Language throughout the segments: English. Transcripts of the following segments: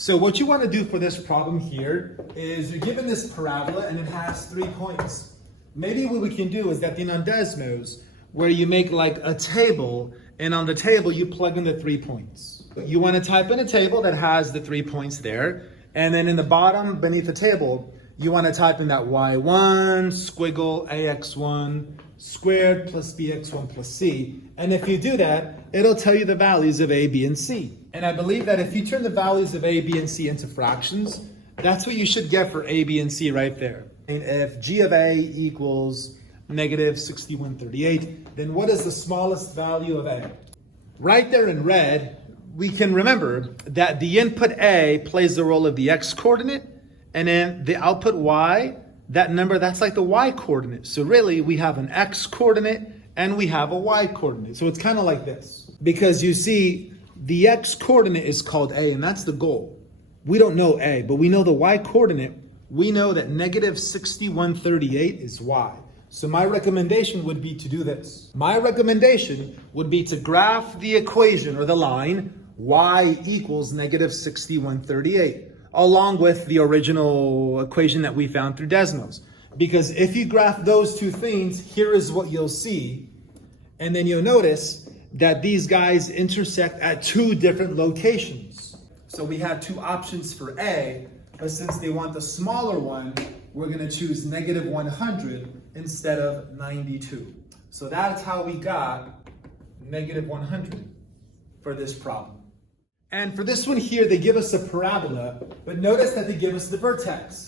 So what you want to do for this problem here is you're given this parabola and it has 3 points. Maybe what we can do is that the Desmos, where you make like a table, and on the table you plug in the 3 points. You want to type in a table that has the 3 points there, and then in the bottom beneath the table, you want to type in that y1 squiggle ax1 squared plus bx1 plus c. And if you do that, it'll tell you the values of a, b, and c. And I believe that if you turn the values of a, b, and c into fractions, that's what you should get for a, b, and c right there. And if g of a equals negative 6138, then what is the smallest value of a? Right there in red, we can remember that the input a plays the role of the x coordinate, and then the output y, that number, that's like the y coordinate. So really, we have an x coordinate and we have a y coordinate. So it's kind of like this. Because you see, the x coordinate is called a, and that's the goal. We don't know a, but we know the y coordinate. We know that negative 6138 is y. So my recommendation would be to do this. My recommendation would be to graph the equation or the line y equals negative 6138, along with the original equation that we found through Desmos. Because if you graph those two things, here is what you'll see. And then you'll notice that these guys intersect at 2 different locations. So we have 2 options for A, but since they want the smaller one, we're going to choose negative 100 instead of 92. So that's how we got negative 100 for this problem. And for this one here, they give us a parabola, but notice that they give us the vertex.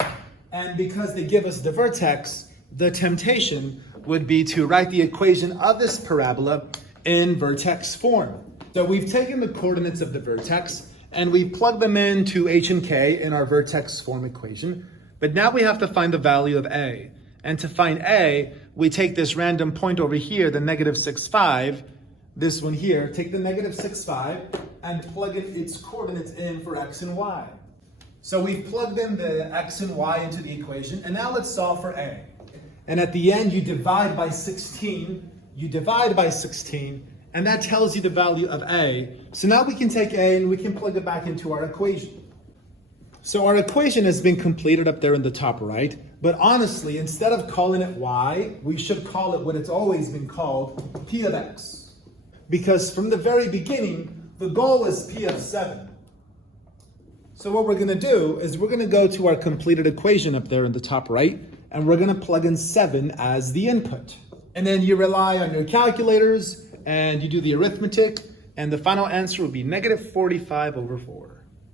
And because they give us the vertex, the temptation would be to write the equation of this parabola in vertex form. So we've taken the coordinates of the vertex and we plugged them into h and k in our vertex form equation. But now we have to find the value of a. And to find a, we take this random point over here, the negative 6,5, this one here, take the negative 6,5 and plug in its coordinates in for x and y. So we've plugged in the x and y into the equation, and now let's solve for a. And at the end, you divide by 16, and that tells you the value of a. So now we can take a and we can plug it back into our equation. So our equation has been completed up there in the top right, but honestly, instead of calling it y, we should call it what it's always been called, p of x. Because from the very beginning, the goal is p of 7. So what we're going to do is we're going to go to our completed equation up there in the top right, and we're going to plug in 7 as the input. And then you rely on your calculators, and you do the arithmetic, and the final answer will be negative 45 over 4.